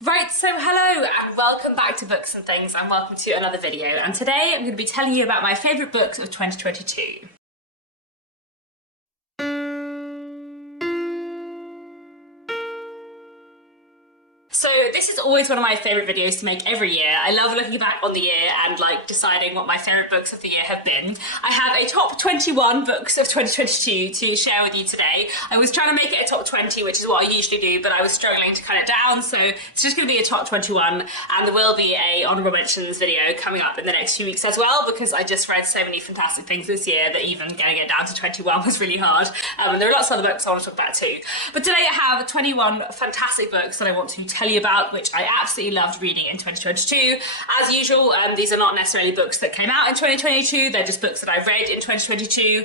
Right, so hello and welcome back to Books and Things and welcome to another video. And today I'm going to be telling you about my favourite books of 2022. So this is always one of my favourite videos to make every year. I love looking back on the year and deciding what my favourite books of the year have been. I have a top 21 books of 2022 to share with you today. I was trying to make it a top 20, which is what I usually do, but I was struggling to cut it down, so it's just going to be a top 21, and there will be a honourable mentions video coming up in the next few weeks as well, because I just read so many fantastic things this year that even getting it down to 21 was really hard. And there are lots of other books I want to talk about too. But today I have 21 fantastic books that I want to tell you about, which I absolutely loved reading in 2022. As usual, these are not necessarily books that came out in 2022, they're just books that I read in 2022.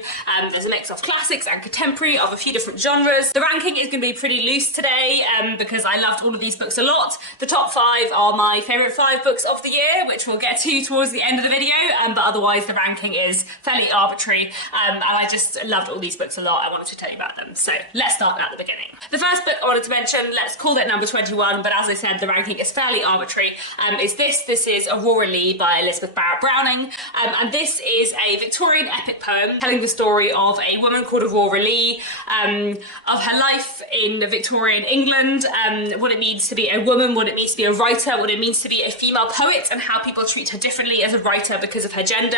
There's a mix of classics and contemporary of a few different genres. The ranking is going to be pretty loose today because I loved all of these books a lot. The top 5 are my favourite 5 books of the year, which we'll get to towards the end of the video, but otherwise the ranking is fairly arbitrary, and I just loved all these books a lot. I wanted to tell you about them. So let's start at the beginning. The first book I wanted to mention, let's call it number 21, but as I said, the ranking is fairly arbitrary, is this. This is Aurora Lee by Elizabeth Barrett Browning, and this is a Victorian epic poem telling the story of a woman called Aurora Lee, of her life in Victorian England, what it means to be a woman, what it means to be a writer, what it means to be a female poet, and how people treat her differently as a writer because of her gender.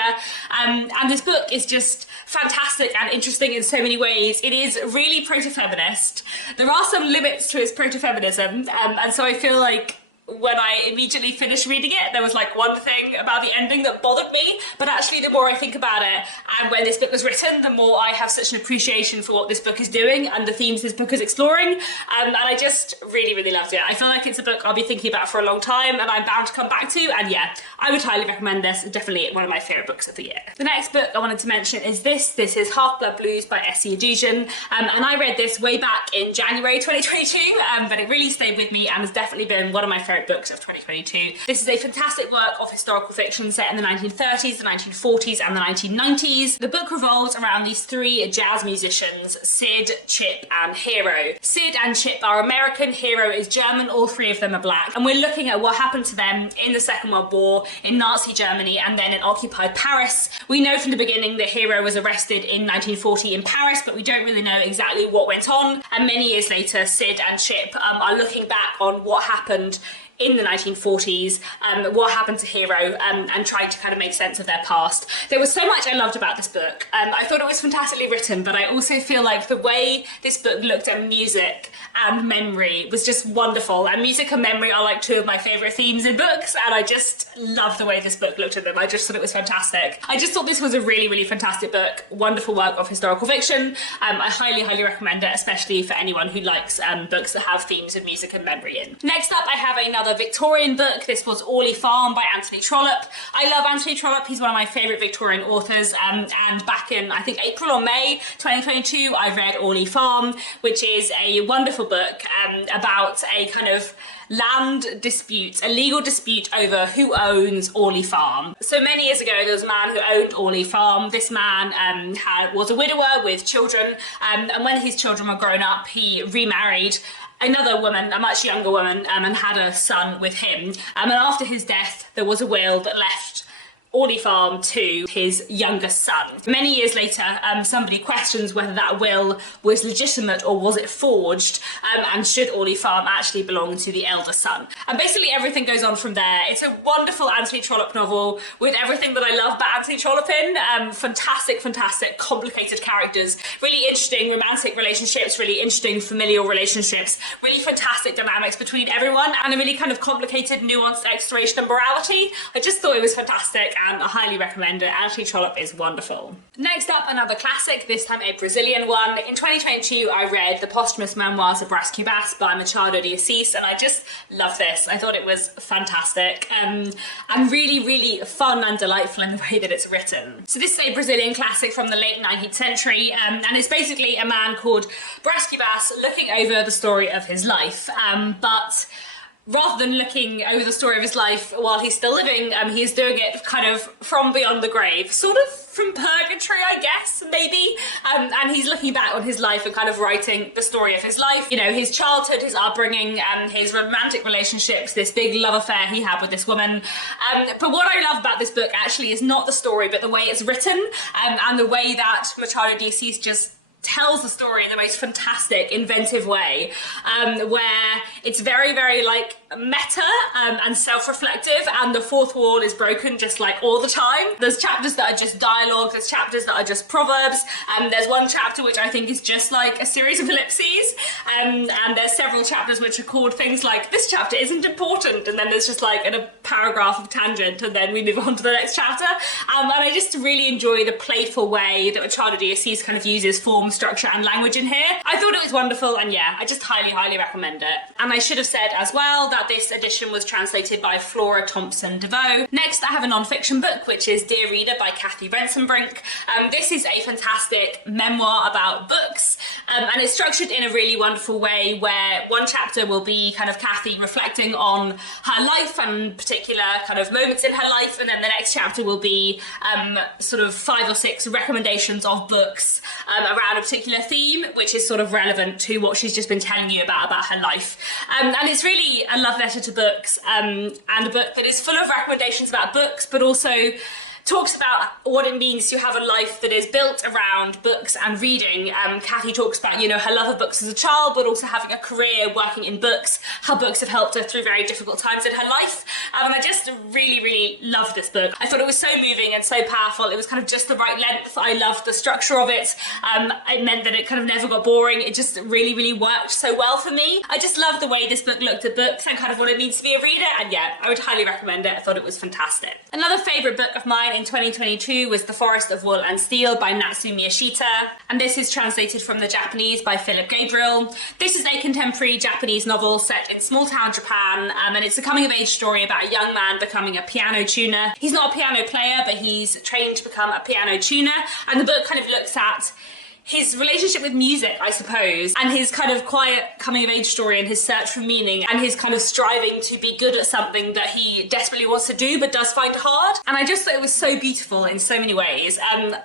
And this book is just fantastic and interesting in so many ways. It is really proto-feminist. There are some limits to its proto-feminism, and so I feel like when I immediately finished reading it, there was one thing about the ending that bothered me, but actually the more I think about it, and when this book was written, the more I have such an appreciation for what this book is doing and the themes this book is exploring, and I just really, really loved it. I feel like it's a book I'll be thinking about for a long time and I'm bound to come back to, and yeah, I would highly recommend this. Definitely one of my favourite books of the year. The next book I wanted to mention is this. This is Half-Blood Blues by Essie Davis, and I read this way back in January 2022, but it really stayed with me and has definitely been one of my favourite books of 2022. This is a fantastic work of historical fiction set in the 1930s, the 1940s and the 1990s. The book revolves around these 3 jazz musicians, Sid, Chip and Hero. Sid and Chip are American, Hero is German, all 3 of them are black, and we're looking at what happened to them in the Second World War, in Nazi Germany and then in occupied Paris. We know from the beginning that Hero was arrested in 1940 in Paris, but we don't really know exactly what went on, and many years later Sid and Chip are looking back on what happened in the 1940s, what happened to Hero, and trying to kind of make sense of their past. There was so much I loved about this book. I thought it was fantastically written, but I also feel like the way this book looked at music and memory was just wonderful, and music and memory are 2 of my favourite themes in books, and I just love the way this book looked at them. I just thought it was fantastic. I just thought this was a really, really fantastic book, wonderful work of historical fiction. I highly, highly recommend it, especially for anyone who likes books that have themes of music and memory in. Next up, I have another Victorian book. This was Orley Farm by Anthony Trollope. I love Anthony Trollope. He's one of my favourite Victorian authors, and back in, I think, April or May 2022, I read Orley Farm, which is a wonderful book about a kind of land dispute, a legal dispute over who owns Orley Farm. So many years ago, there was a man who owned Orley Farm. This man was a widower with children, and when his children were grown up, he remarried another woman, a much younger woman, and had a son with him. And after his death, there was a will that left Orley Farm to his youngest son. Many years later, somebody questions whether that will was legitimate or was it forged, and should Orley Farm actually belong to the elder son. And basically everything goes on from there. It's a wonderful Anthony Trollope novel with everything that I love about Anthony Trollope in. Fantastic, fantastic, complicated characters, really interesting romantic relationships, really interesting familial relationships, really fantastic dynamics between everyone, and a really kind of complicated, nuanced exploration of morality. I just thought it was fantastic, and I highly recommend it. Anthony Trollope is wonderful. Next up, another classic, this time a Brazilian one. In 2022, I read The Posthumous Memoirs of Brás Cubas by Machado de Assis, and I just loved this. I thought it was fantastic, and really, really fun and delightful in the way that it's written. So this is a Brazilian classic from the late 19th century, and it's basically a man called Brás Cubas looking over the story of his life, but rather than looking over the story of his life while he's still living, he's doing it kind of from beyond the grave, sort of from purgatory, I guess, maybe. And he's looking back on his life and kind of writing the story of his life. You know, his childhood, his upbringing, his romantic relationships, this big love affair he had with this woman. But what I love about this book actually is not the story, but the way it's written, and the way that Machado de Assis just tells the story in the most fantastic, inventive way, where it's very, very like meta and self-reflective, and the fourth wall is broken just like all the time. There's chapters that are just dialogue, there's chapters that are just proverbs, and there's one chapter which I think is just like a series of ellipses, and there's several chapters which are called things like, this chapter isn't important, and then there's just like a paragraph of tangent, and then we move on to the next chapter. And I just really enjoy the playful way that Machado de Assis kind of uses form, structure and language in here. I thought it was wonderful, and yeah, I just highly recommend it. And I should have said as well that this edition was translated by Flora Thompson DeVoe. Next, I have a non-fiction book, which is Dear Reader by Kathy Rensenbrink. This is a fantastic memoir about books, and it's structured in a really wonderful way, where one chapter will be kind of Kathy reflecting on her life and particular kind of moments in her life, and then the next chapter will be sort of 5 or 6 recommendations of books around a particular theme, which is sort of relevant to what she's just been telling you about her life. And it's really a love letter to books, and a book that is full of recommendations about books, but also talks about what it means to have a life that is built around books and reading. Kathy talks about, you know, her love of books as a child, but also having a career working in books, how books have helped her through very difficult times in her life. And I just really loved this book. I thought it was so moving and so powerful. It was kind of just the right length. I loved the structure of it. It meant that it kind of never got boring. It just really worked so well for me. I just love the way this book looked at books and kind of what it means to be a reader. And yeah, I would highly recommend it. I thought it was fantastic. Another favourite book of mine in 2022 was The Forest of Wool and Steel by Natsu Miyashita, and this is translated from the Japanese by Philip Gabriel. This is a contemporary Japanese novel set in small-town Japan, and it's a coming-of-age story about a young man becoming a piano tuner. He's not a piano player, but he's trained to become a piano tuner, and the book kind of looks at his relationship with music, I suppose, and his kind of quiet coming-of-age story and his search for meaning and his kind of striving to be good at something that he desperately wants to do but does find hard. And I just thought it was so beautiful in so many ways.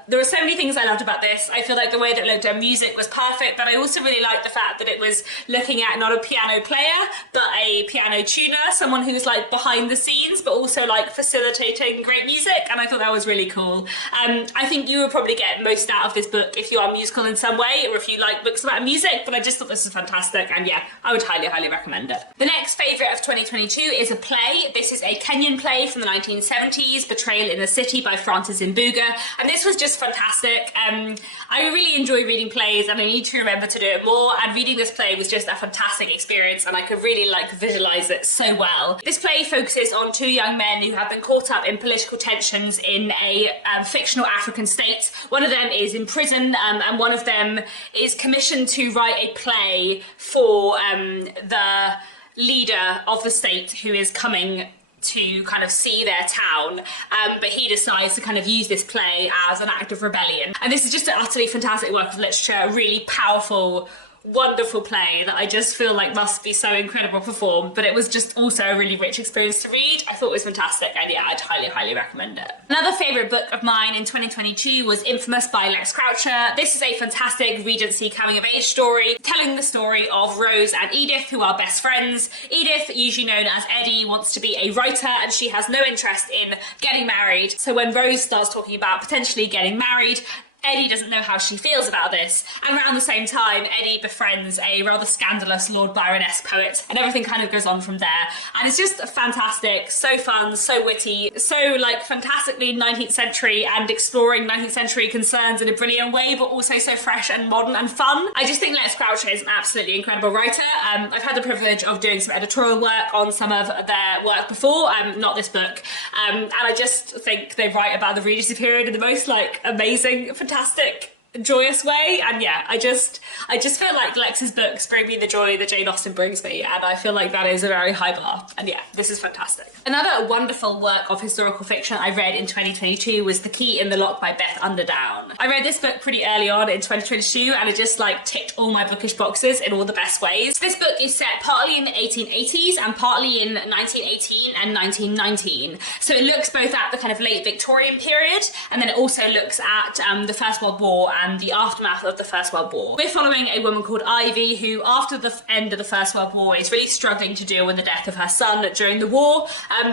There were so many things I loved about this. I feel like the way that it looked at music was perfect, but I also really liked the fact that it was looking at not a piano player, but a piano tuner, someone who's like behind the scenes, but also like facilitating great music, and I thought that was really cool. I think you will probably get most out of this book if you are musical in some way, or if you like books about music, but I just thought this was fantastic, and yeah, I would highly recommend it. The next favourite of 2022 is a play. This is a Kenyan play from the 1970s, Betrayal in the City by Francis Mbuga, and this was just fantastic. I really enjoy reading plays, and I need to remember to do it more, and reading this play was just a fantastic experience, and I could really like visualise it so well. This play focuses on 2 young men who have been caught up in political tensions in a fictional African state. One of them is in prison, and one of them is commissioned to write a play for the leader of the state who is coming to kind of see their town, but he decides to kind of use this play as an act of rebellion. And this is just an utterly fantastic work of literature, a really powerful, wonderful play that I just feel like must be so incredible performed, but it was just also a really rich experience to read. I thought it was fantastic, and yeah, I'd highly recommend it. Another favourite book of mine in 2022 was Infamous by Lex Croucher. This is a fantastic Regency coming-of-age story, telling the story of Rose and Edith, who are best friends. Edith, usually known as Eddie, wants to be a writer, and she has no interest in getting married. So when Rose starts talking about potentially getting married, Eddie doesn't know how she feels about this, and around the same time Eddie befriends a rather scandalous Lord Byroness poet, and everything kind of goes on from there. And it's just fantastic, so fun, so witty, so like fantastically 19th century and exploring 19th century concerns in a brilliant way, but also so fresh and modern and fun. I just think Lex Croucher is an absolutely incredible writer. I've had the privilege of doing some editorial work on some of their work before, not this book, and I just think they write about the Regency period in the most like amazing, fantastic joyous way. And yeah, I just feel like Lex's books bring me the joy that Jane Austen brings me, and I feel like that is a very high bar. And yeah, this is fantastic. Another wonderful work of historical fiction I read in 2022 was The Key in the Lock by Beth Underdown. I read this book pretty early on in 2022, and it just like ticked all my bookish boxes in all the best ways. This book is set partly in the 1880s and partly in 1918 and 1919. So it looks both at the kind of late Victorian period, and then it also looks at the First World War and the aftermath of the First World War. We're following a woman called Ivy who, after the end of the First World War, is really struggling to deal with the death of her son during the war.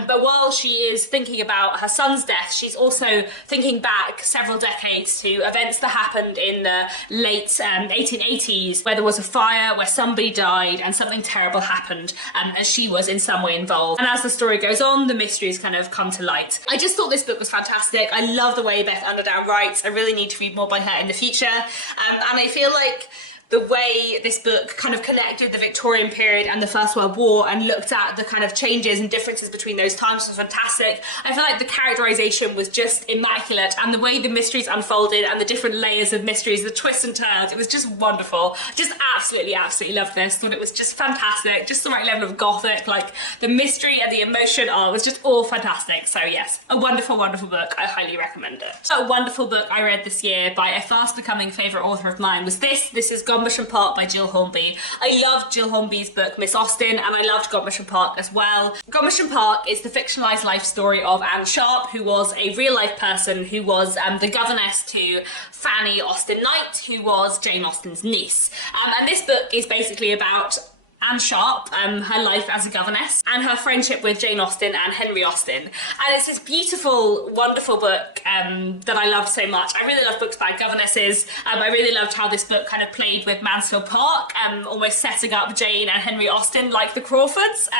But while she is thinking about her son's death, she's also thinking back several decades to events that happened in the late 1880s, where there was a fire, where somebody died, and something terrible happened, and she was in some way involved. And as the story goes on, the mysteries kind of come to light. I just thought this book was fantastic. I love the way Beth Underdown writes. I really need to read more by her in the future. And I feel like the way this book kind of connected the Victorian period and the First World War and looked at the kind of changes and differences between those times was fantastic. I feel like the characterization was just immaculate, and the way the mysteries unfolded and the different layers of mysteries, the twists and turns, it was just wonderful. Just absolutely loved this. Thought it was just fantastic, just the right level of gothic, like the mystery and the emotion, it was just all fantastic. So yes, a wonderful book. I highly recommend it. So a wonderful book I read this year by a fast becoming favourite author of mine was this. This is Godmersham Park by Jill Hornby. I loved Jill Hornby's book Miss Austen, and I loved Godmersham Park as well. Godmersham Park is the fictionalised life story of Anne Sharp, who was a real life person who was the governess to Fanny Austen Knight, who was Jane Austen's niece. And this book is basically about Anne Sharp, her life as a governess, and her friendship with Jane Austen and Henry Austen. And it's this beautiful, wonderful book that I loved so much. I really love books by governesses. I really loved how this book kind of played with Mansfield Park, almost setting up Jane and Henry Austen like the Crawfords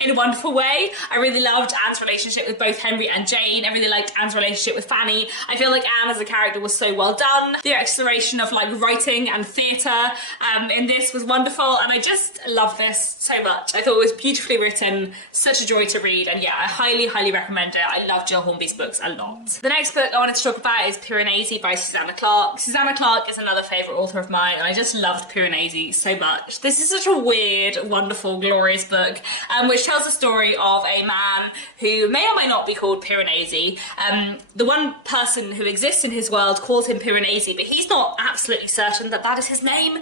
in a wonderful way. I really loved Anne's relationship with both Henry and Jane. I really liked Anne's relationship with Fanny. I feel like Anne as a character was so well done. The exploration of like writing and theatre in this was wonderful, and I just love this so much. I thought it was beautifully written, such a joy to read, and yeah, I highly recommend it. I love Jill Hornby's books a lot. The next book I wanted to talk about is Piranesi by Susanna Clarke. Susanna Clarke is another favourite author of mine, and I just loved Piranesi so much. This is such a weird, wonderful, glorious book, which tells the story of a man who may or may not be called Piranesi. The one person who exists in his world calls him Piranesi, but he's not absolutely certain that that is his name.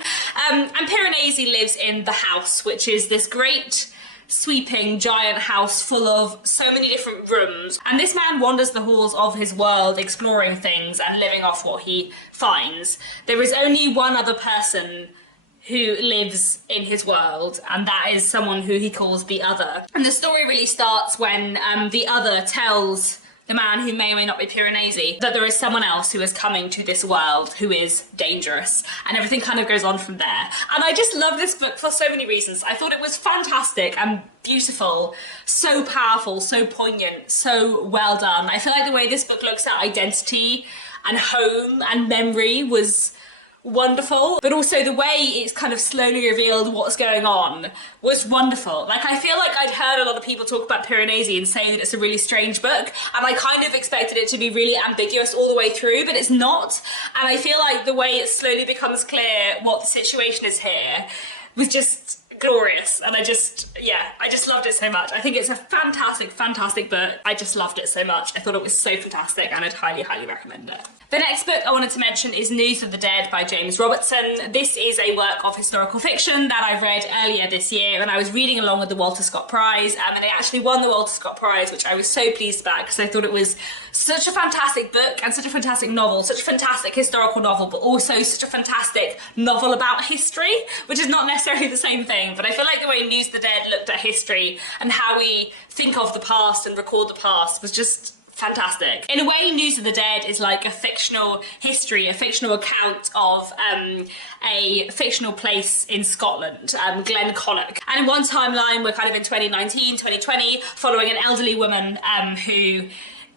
And Piranesi lives in the house, which is this great sweeping giant house full of so many different rooms, and this man wanders the halls of his world exploring things and living off what he finds. There is only one other person who lives in his world, and that is someone who he calls the Other. And the story really starts when the Other tells the man, who may or may not be Piranesi, that there is someone else who is coming to this world who is dangerous, and everything kind of goes on from there. And I just love this book for so many reasons. I thought it was fantastic and beautiful, so powerful, so poignant, so well done. I feel like the way this book looks at identity and home and memory was wonderful, but also the way it's kind of slowly revealed what's going on was wonderful. Like, I feel like I'd heard a lot of people talk about Piranesi and say that it's a really strange book, and I kind of expected it to be really ambiguous all the way through, but it's not. And I feel like the way it slowly becomes clear what the situation is here was just glorious, and I just loved it so much. I think it's a fantastic book. I just loved it so much. I thought it was so fantastic, and I'd highly recommend it. The next book I wanted to mention is News of the Dead by James Robertson. This is a work of historical fiction that I read earlier this year when I was reading along with the Walter Scott Prize, and it actually won the Walter Scott Prize, which I was so pleased about because I thought it was such a fantastic book and such a fantastic novel, such a fantastic historical novel, but also such a fantastic novel about history, which is not necessarily the same thing, but I feel like the way News of the Dead looked at history and how we think of the past and record the past was just fantastic. In a way, News of the Dead is like a fictional history, a fictional account of a fictional place in Scotland, Glenconnock. And in one timeline, we're kind of in 2019, 2020, following an elderly woman who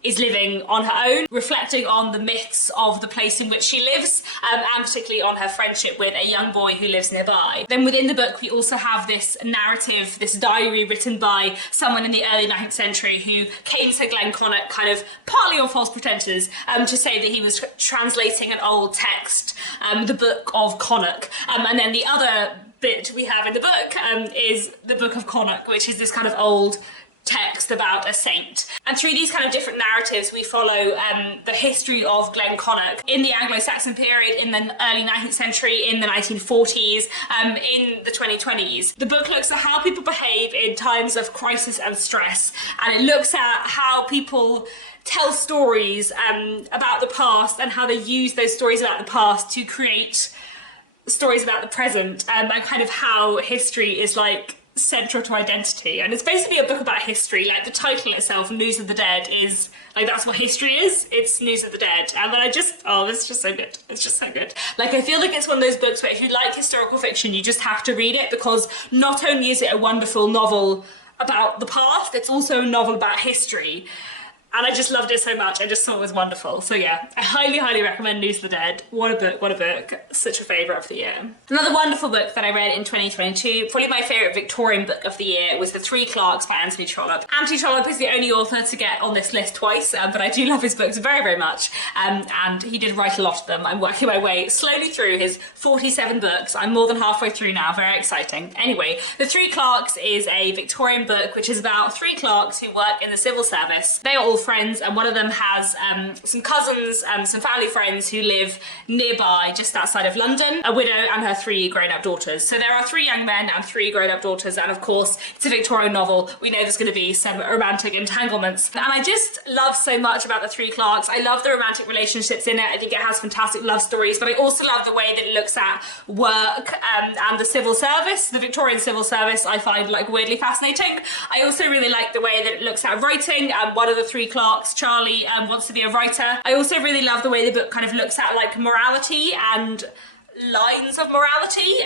is living on her own, reflecting on the myths of the place in which she lives, and particularly on her friendship with a young boy who lives nearby. Then within the book, we also have this narrative, this diary written by someone in the early 19th century who came to Glenconnock kind of partly on false pretenses to say that he was translating an old text, the Book of Connacht. And then the other bit we have in the book is the Book of Connacht, which is this kind of old text about a saint. And through these kind of different narratives, we follow the history of Glenconnock in the Anglo-Saxon period, in the early 19th century, in the 1940s, in the 2020s. The book looks at how people behave in times of crisis and stress, and it looks at how people tell stories about the past and how they use those stories about the past to create stories about the present, and kind of how history is like central to identity. And it's basically a book about history. Like the title itself, News of the Dead, is like, that's what history is. It's News of the Dead. And then it's just so good. It's just so good. Like, I feel like it's one of those books where if you like historical fiction, you just have to read it, because not only is it a wonderful novel about the past, it's also a novel about history. And I just loved it so much. I just thought it was wonderful. So yeah, I highly, highly recommend News of the Dead. What a book, what a book. Such a favourite of the year. Another wonderful book that I read in 2022, probably my favourite Victorian book of the year, was The Three Clerks by Anthony Trollope. Anthony Trollope is the only author to get on this list twice, but I do love his books very, very much. And he did write a lot of them. I'm working my way slowly through his 47 books. I'm more than halfway through now, very exciting. Anyway, The Three Clerks is a Victorian book which is about three clerks who work in the civil service. They are all friends, and one of them has some cousins, some family friends who live nearby, just outside of London, a widow and her three grown-up daughters. So there are three young men and three grown-up daughters, and of course it's a Victorian novel. We know there's going to be some romantic entanglements. And I just love so much about The Three Clerks. I love the romantic relationships in it. I think it has fantastic love stories, but I also love the way that it looks at work and the civil service. The Victorian civil service I find like weirdly fascinating. I also really like the way that it looks at writing. One of the three clerks, Charlie, wants to be a writer. I also really love the way the book kind of looks at like morality and lines of morality.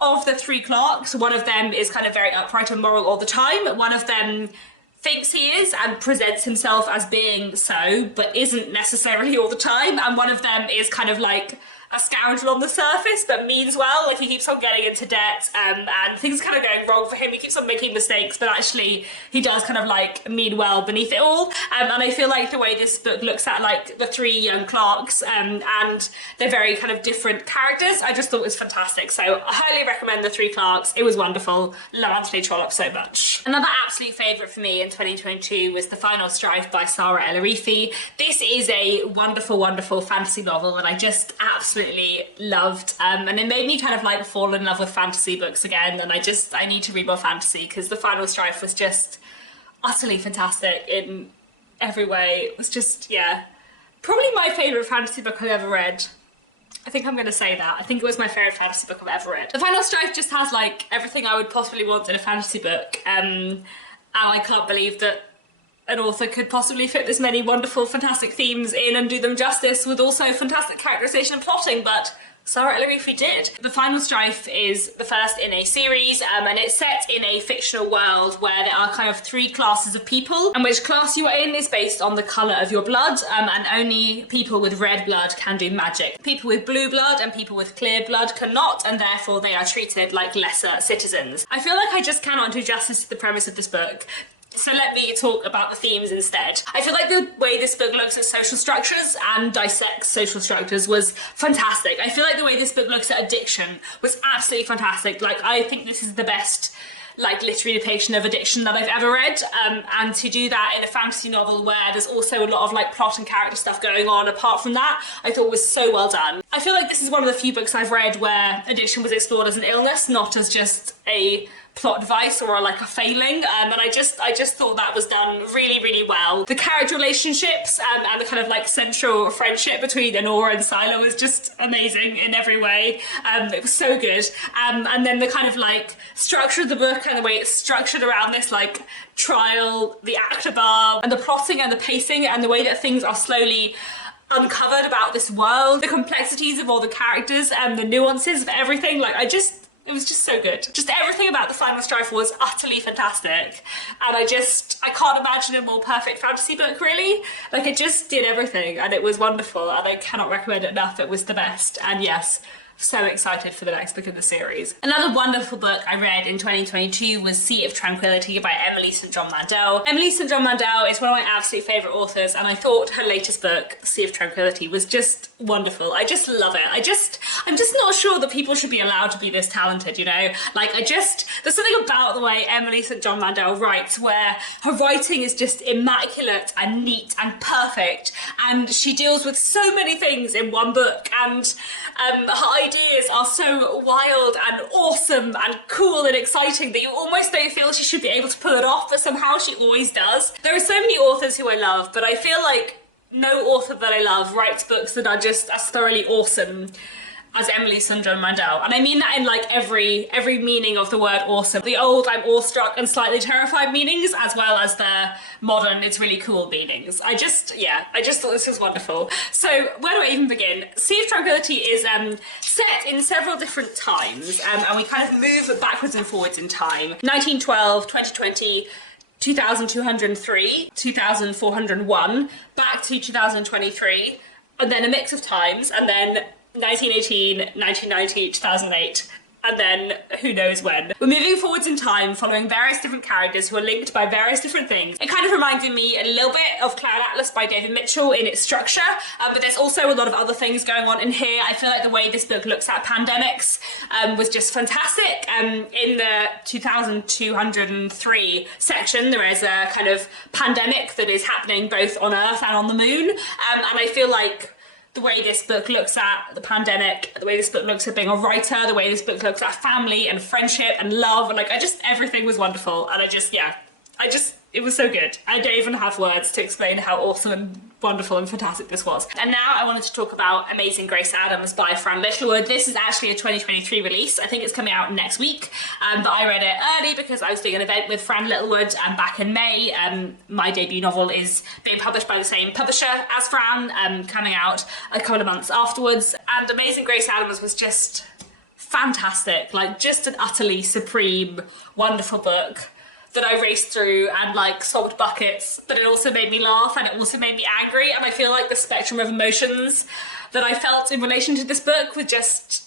Of the three clerks, one of them is kind of very upright and moral all the time. One of them thinks he is and presents himself as being so, but isn't necessarily all the time. And one of them is kind of like a scoundrel on the surface, but means well. Like, he keeps on getting into debt, and things are kind of going wrong for him. He keeps on making mistakes, but actually he does kind of like mean well beneath it all. And I feel like the way this book looks at like the three young clerks and they're very kind of different characters, I just thought it was fantastic. So I highly recommend The Three Clerks. It was wonderful. Love Anthony Trollope so much. Another absolute favourite for me in 2022 was The Final Strife by Sara El-Arifi. This is a wonderful, wonderful fantasy novel that I just absolutely loved, and it made me kind of like fall in love with fantasy books again, and I need to read more fantasy, because The Final Strife was just utterly fantastic in every way. It was just, yeah, probably my favourite fantasy book I've ever read. I think I'm going to say that. I think it was my favourite fantasy book I've ever read. The Final Strife just has like everything I would possibly want in a fantasy book, and I can't believe that an author could possibly fit this many wonderful, fantastic themes in and do them justice with also fantastic characterisation and plotting, but Sara El-Arifi did. The Final Strife is the first in a series, and it's set in a fictional world where there are kind of three classes of people, and which class you are in is based on the colour of your blood, and only people with red blood can do magic. People with blue blood and people with clear blood cannot, and therefore they are treated like lesser citizens. I feel like I just cannot do justice to the premise of this book, so let me talk about the themes instead. I feel like the way this book looks at social structures and dissects social structures was fantastic. I feel like the way this book looks at addiction was absolutely fantastic. Like, I think this is the best like literary depiction of addiction that I've ever read, and to do that in a fantasy novel where there's also a lot of like plot and character stuff going on apart from that, I thought was so well done. I feel like this is one of the few books I've read where addiction was explored as an illness, not as just a plot device or like a failing, and I just thought that was done really, really well. The character relationships and the kind of like central friendship between Aurora and Silo was just amazing in every way. It was so good, and then the kind of like structure of the book and the way it's structured around this like trial, the actor bar, and the plotting and the pacing and the way that things are slowly uncovered about this world, the complexities of all the characters and the nuances of everything. Like, I just It was just so good. Just everything about the Final Strife was utterly fantastic. And I can't imagine a more perfect fantasy book, really. Like, it just did everything, and it was wonderful, and I cannot recommend it enough. It was the best. And yes, so excited for the next book in the series. Another wonderful book I read in 2022 was Sea of Tranquility by Emily St. John Mandel. Emily St. John Mandel is one of my absolute favourite authors, and I thought her latest book, Sea of Tranquility, was just wonderful. I just love it. I'm just not sure that people should be allowed to be this talented, you know? Like, there's something about the way Emily St. John Mandel writes where her writing is just immaculate and neat and perfect, and she deals with so many things in one book, and her ideas are so wild and awesome and cool and exciting that you almost don't feel she should be able to pull it off, but somehow she always does. There are so many authors who I love, but I feel like no author that I love writes books that are just as thoroughly awesome as Emily St. John Mandel. And I mean that in like every meaning of the word awesome. The old I'm awestruck and slightly terrified meanings, as well as the modern it's really cool meanings. I just thought this was wonderful. So where do I even begin? Sea of Tranquility is set in several different times, and we kind of move backwards and forwards in time. 1912, 2020, 2203, 2401, back to 2023, and then a mix of times, and then 1918, 1990, 2008, and then who knows when. We're moving forwards in time, following various different characters who are linked by various different things. It kind of reminded me a little bit of Cloud Atlas by David Mitchell in its structure, but there's also a lot of other things going on in here. I feel like the way this book looks at pandemics was just fantastic. In the 2203 section, there is a kind of pandemic that is happening both on Earth and on the moon, and I feel like the way this book looks at the pandemic, the way this book looks at being a writer, the way this book looks at family and friendship and love, and like, everything was wonderful. And it was so good. I don't even have words to explain how awesome and wonderful and fantastic this was. And now I wanted to talk about Amazing Grace Adams by Fran Littlewood. This is actually a 2023 release. I think it's coming out next week, but I read it early because I was doing an event with Fran Littlewood back in May. My debut novel is being published by the same publisher as Fran, coming out a couple of months afterwards. And Amazing Grace Adams was just fantastic, like just an utterly supreme, wonderful book that I raced through and like sobbed buckets, but it also made me laugh and it also made me angry. And I feel like the spectrum of emotions that I felt in relation to this book was just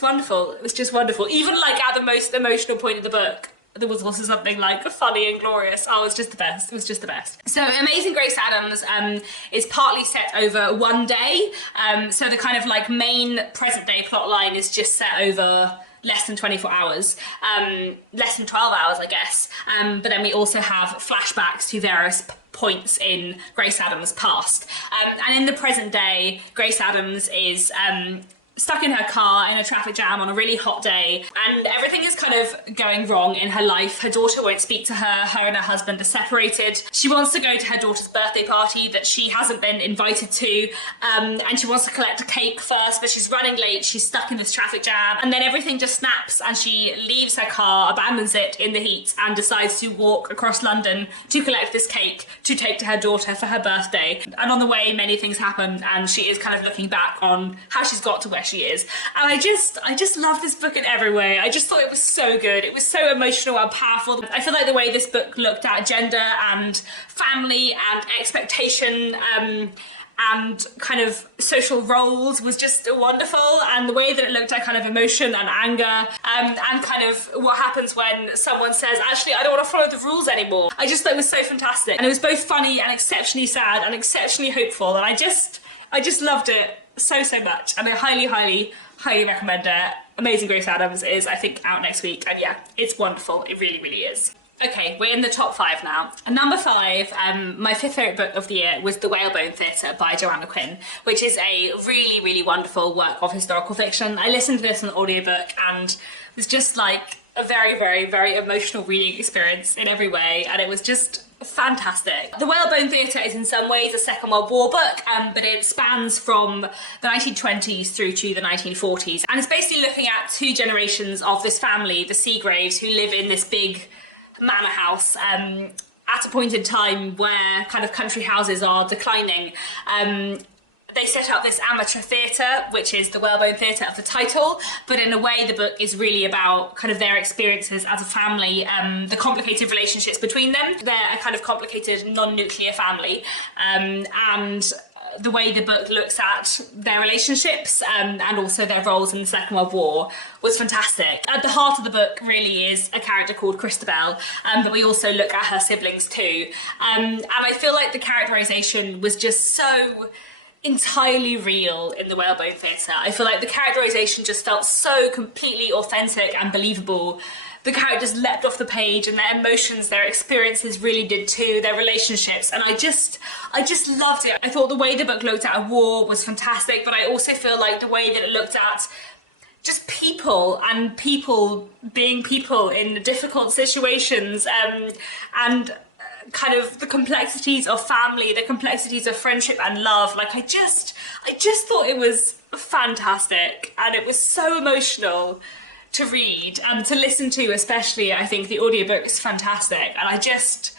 wonderful. It was just wonderful. Even like at the most emotional point of the book, there was also something like funny and glorious. Oh, it was just the best. It was just the best. So Amazing Grace Adams is partly set over one day. So the kind of like main present day plot line is just set over less than 24 hours, less than 12 hours, I guess. But then we also have flashbacks to various points in Grace Adams' past. And in the present day, Grace Adams is stuck in her car in a traffic jam on a really hot day, and everything is kind of going wrong in her life. Her daughter won't speak to her. Her and her husband are separated. She wants to go to her daughter's birthday party that she hasn't been invited to, and she wants to collect a cake first, but she's running late. She's stuck in this traffic jam, and then everything just snaps and she leaves her car, abandons it in the heat, and decides to walk across London to collect this cake to take to her daughter for her birthday. And on the way, many things happen, and she is kind of looking back on how she's got to where she is. And I just love this book in every way. I just thought it was so good. It was so emotional and powerful. I feel like the way this book looked at gender and family and expectation and kind of social roles was just wonderful, and the way that it looked at kind of emotion and anger and kind of what happens when someone says, actually, I don't want to follow the rules anymore. I just thought it was so fantastic, and it was both funny and exceptionally sad and exceptionally hopeful, and I just loved it so much, and I highly recommend it. Amazing Grace Adams is, I think, out next week, and yeah, it's wonderful. It really is. Okay, we're in the top 5 now. And number 5, my 5th favourite book of the year was The Whalebone Theatre by Joanna Quinn, which is a really wonderful work of historical fiction. I listened to this on audiobook and it was just like a very emotional reading experience in every way, and it was just fantastic. The Whalebone Theatre is in some ways a Second World War book, but it spans from the 1920s through to the 1940s, and it's basically looking at 2 generations of this family, the Seagraves, who live in this big manor house at a point in time where kind of country houses are declining. They set up this amateur theatre, which is the Whalebone Theatre of the title, but in a way the book is really about kind of their experiences as a family, the complicated relationships between them. They're a kind of complicated non-nuclear family, and the way the book looks at their relationships and also their roles in the Second World War was fantastic. At the heart of the book really is a character called Christabel, but we also look at her siblings too. And I feel like the characterisation was just so entirely real in the Whalebone Theatre. I feel like the characterisation just felt so completely authentic and believable. The characters leapt off the page and their emotions, their experiences really did too, their relationships, and I just loved it. I thought the way the book looked at a war was fantastic, but I also feel like the way that it looked at just people and people being people in difficult situations, and kind of the complexities of family, the complexities of friendship and love. Like I just thought it was fantastic, and it was so emotional to read and to listen to, especially. I think the audiobook's fantastic, and I just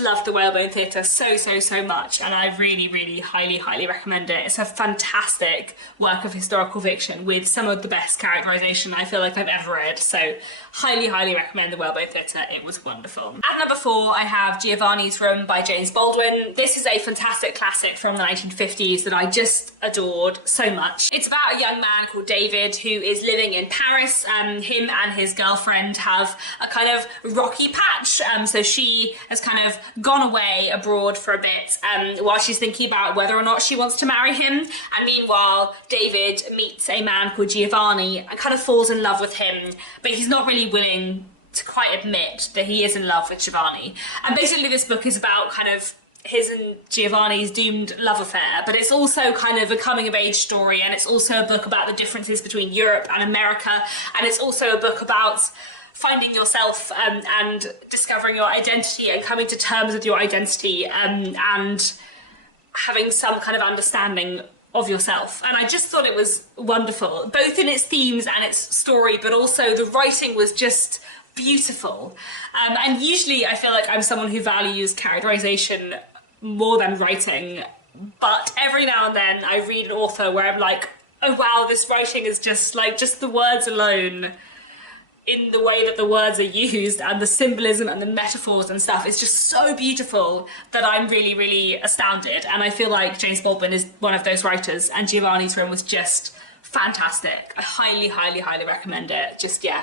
love the Whalebone Theatre so much, and I really highly recommend it. It's a fantastic work of historical fiction with some of the best characterisation I feel like I've ever read, so highly recommend the Whalebone Theatre. It was wonderful. At number 4 I have Giovannis Room by James Baldwin. This is a fantastic classic from the 1950s that I just adored so much. It's about a young man called David who is living in Paris. Him and his girlfriend have a kind of rocky patch, so she has kind of gone away abroad for a bit while she's thinking about whether or not she wants to marry him, and meanwhile David meets a man called Giovanni and kind of falls in love with him, but he's not really willing to quite admit that he is in love with Giovanni. And basically this book is about kind of his and Giovanni's doomed love affair, but it's also kind of a coming of age story, and it's also a book about the differences between Europe and America, and it's also a book about finding yourself and discovering your identity and coming to terms with your identity, and having some kind of understanding of yourself. And I just thought it was wonderful, both in its themes and its story, but also the writing was just beautiful. And usually I feel like I'm someone who values characterization more than writing, but every now and then I read an author where I'm like, oh wow, this writing is just like, just the words alone, in the way that the words are used and the symbolism and the metaphors and stuff, is just so beautiful that I'm really astounded. And I feel like James Baldwin is one of those writers, and Giovanni's Room was just fantastic. I highly recommend it. Just, yeah,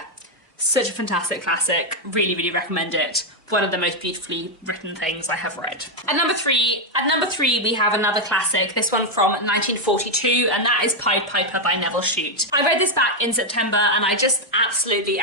such a fantastic classic. Really recommend it. One of the most beautifully written things I have read. At number three we have another classic, this one from 1942, and that is Pied Piper by Neville Shute. I read this back in September and I just absolutely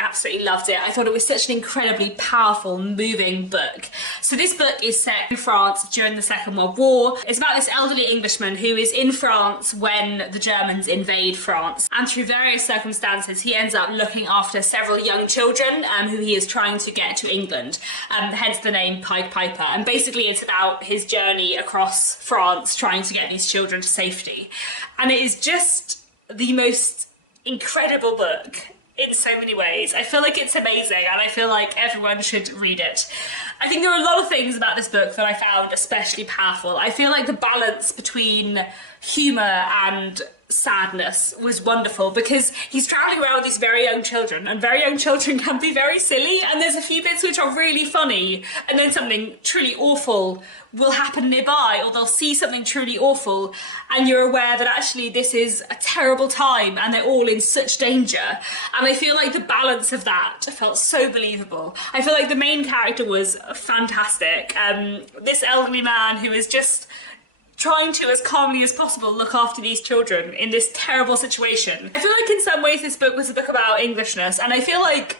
loved it. I thought it was such an incredibly powerful, moving book. So this book is set in France during the Second World War. It's about this elderly Englishman who is in France when the Germans invade France, and through various circumstances he ends up looking after several young children who he is trying to get to England. Hence the name Pied Piper. And basically it's about his journey across France trying to get these children to safety. And it is just the most incredible book in so many ways. I feel like it's amazing, and I feel like everyone should read it. I think there are a lot of things about this book that I found especially powerful. I feel like the balance between humour and sadness was wonderful, because he's travelling around with these very young children, and very young children can be very silly, and there's a few bits which are really funny, and then something truly awful will happen nearby, or they'll see something truly awful and you're aware that actually this is a terrible time and they're all in such danger. And I feel like the balance of that felt so believable. I feel like the main character was fantastic. This elderly man who is just trying to, as calmly as possible, look after these children in this terrible situation. I feel like in some ways this book was a book about Englishness, and I feel like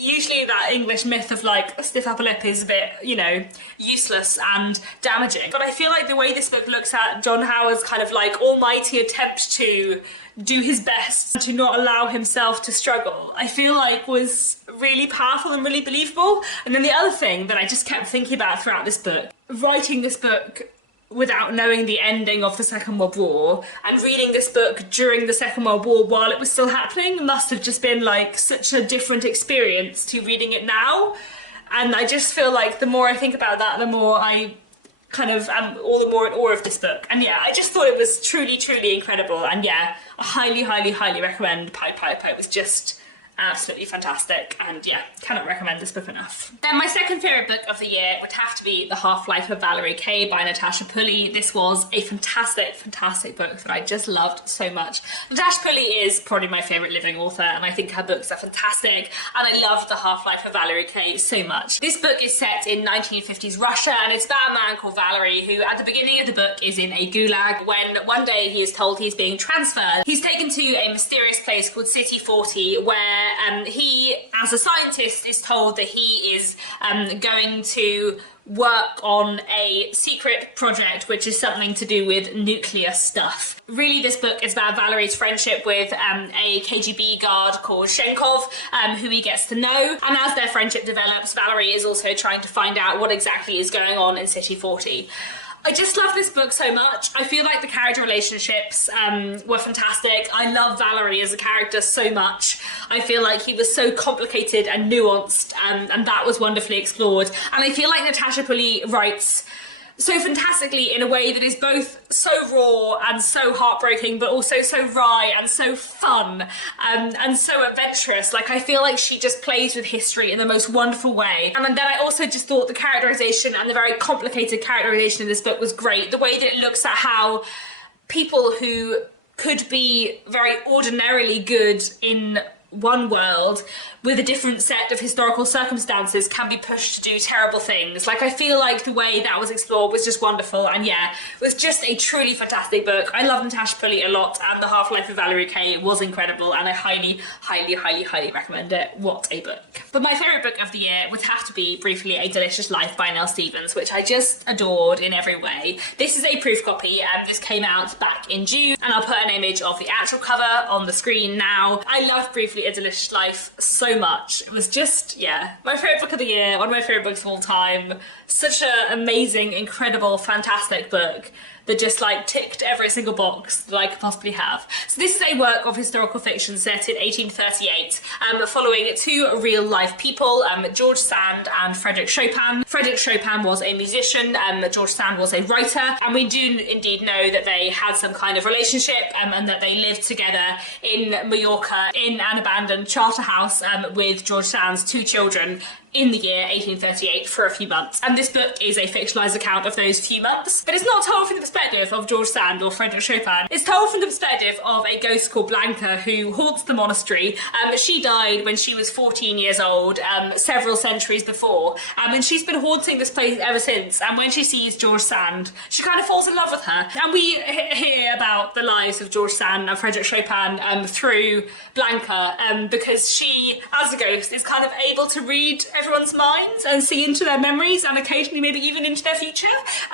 usually that English myth of like a stiff upper lip is a bit, you know, useless and damaging. But I feel like the way this book looks at John Howard's kind of like almighty attempt to do his best to not allow himself to struggle, I feel like was really powerful and really believable. And then the other thing that I just kept thinking about throughout this book, writing this book without knowing the ending of the Second World War and reading this book during the Second World War while it was still happening, must have just been like such a different experience to reading it now. And I just feel like the more I think about that, the more I kind of all the more in awe of this book. And yeah, I just thought it was truly, truly incredible. And yeah, I highly, highly, highly recommend Pipe. It was just absolutely fantastic, and yeah, cannot recommend this book enough. Then my second favourite book of the year would have to be The Half-Life of Valerie K by Natasha Pulley. This was a fantastic, fantastic book that I just loved so much. Natasha Pulley is probably my favourite living author, and I think her books are fantastic, and I loved The Half-Life of Valerie K so much. This book is set in 1950s Russia, and it's about a man called Valerie who at the beginning of the book is in a gulag when one day he is told he's being transferred. He's taken to a mysterious place called City 40 where he, as a scientist, is told that he is going to work on a secret project which is something to do with nuclear stuff. Really, this book is about Valerie's friendship with a KGB guard called Shenkov, who he gets to know, and as their friendship develops, Valerie is also trying to find out what exactly is going on in City 40. I just love this book so much. I feel like the character relationships were fantastic. I love Valerie as a character so much. I feel like he was so complicated and nuanced, and that was wonderfully explored. And I feel like Natasha Pulley writes so fantastically in a way that is both so raw and so heartbreaking, but also so wry and so fun and so adventurous. Like, I feel like she just plays with history in the most wonderful way. And then I also just thought the characterization and the very complicated characterization in this book was great. The way that it looks at how people who could be very ordinarily good in one world with a different set of historical circumstances can be pushed to do terrible things. Like, I feel like the way that was explored was just wonderful, and yeah, it was just a truly fantastic book. I love Natasha Pulley a lot, and The Half-Life of Valerie K was incredible, and I highly, highly, highly, highly recommend it. What a book. But my favourite book of the year would have to be briefly A Delicious Life by Nell Stevens, which I just adored in every way. This is a proof copy, and this came out back in June, and I'll put an image of the actual cover on the screen now. I loved briefly A Delicious Life so much. It was just, yeah, my favourite book of the year, one of my favourite books of all time. Such an amazing, incredible, fantastic book that just like ticked every single box that I could possibly have. So this is a work of historical fiction set in 1838, following two real life people, George Sand and Frederick Chopin. Frederick Chopin was a musician, George Sand was a writer, and we do indeed know that they had some kind of relationship and that they lived together in Mallorca in an abandoned charter house with George Sand's two children in the year 1838 for a few months. And this book is a fictionalised account of those few months, but it's not told from the perspective of George Sand or Frederick Chopin. It's told from the perspective of a ghost called Blanca who haunts the monastery. She died when she was 14 years old, several centuries before, and she's been haunting this place ever since. And when she sees George Sand, she kind of falls in love with her. And we hear about the lives of George Sand and Frederick Chopin through Blanca, because she, as a ghost, is kind of able to read everyone's minds and see into their memories and occasionally maybe even into their future.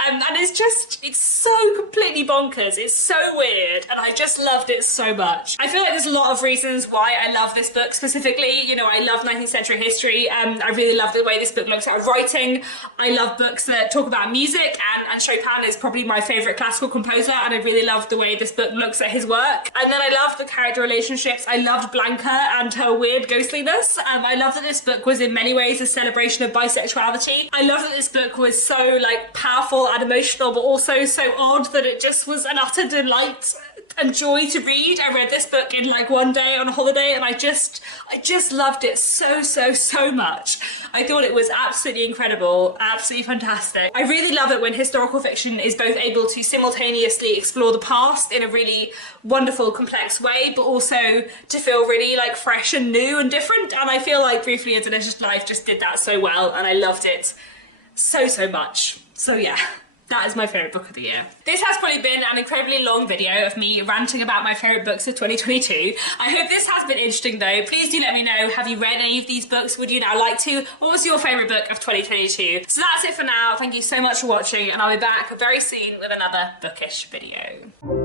And it's so completely bonkers. It's so weird, and I just loved it so much. I feel like there's a lot of reasons why I love this book specifically. You know, I love 19th century history. I really love the way this book looks at writing. I love books that talk about music, and Chopin is probably my favourite classical composer, and I really love the way this book looks at his work. And then I love the character relationships. I loved Blanca and her weird ghostliness. I love that this book was in many ways a celebration of bisexuality. I love that this book was so like powerful and emotional, but also so odd that it just was an utter delight and joy to read. I read this book in like one day on a holiday, and I just loved it so much. I thought it was absolutely incredible, absolutely fantastic. I really love it when historical fiction is both able to simultaneously explore the past in a really wonderful, complex way, but also to feel really like fresh and new and different. And I feel like Briefly A Delicious Life just did that so well, and I loved it so much. So yeah, that is my favourite book of the year. This has probably been an incredibly long video of me ranting about my favourite books of 2022. I hope this has been interesting though. Please do let me know, have you read any of these books? Would you now like to? What was your favourite book of 2022? So that's it for now. Thank you so much for watching, and I'll be back very soon with another bookish video.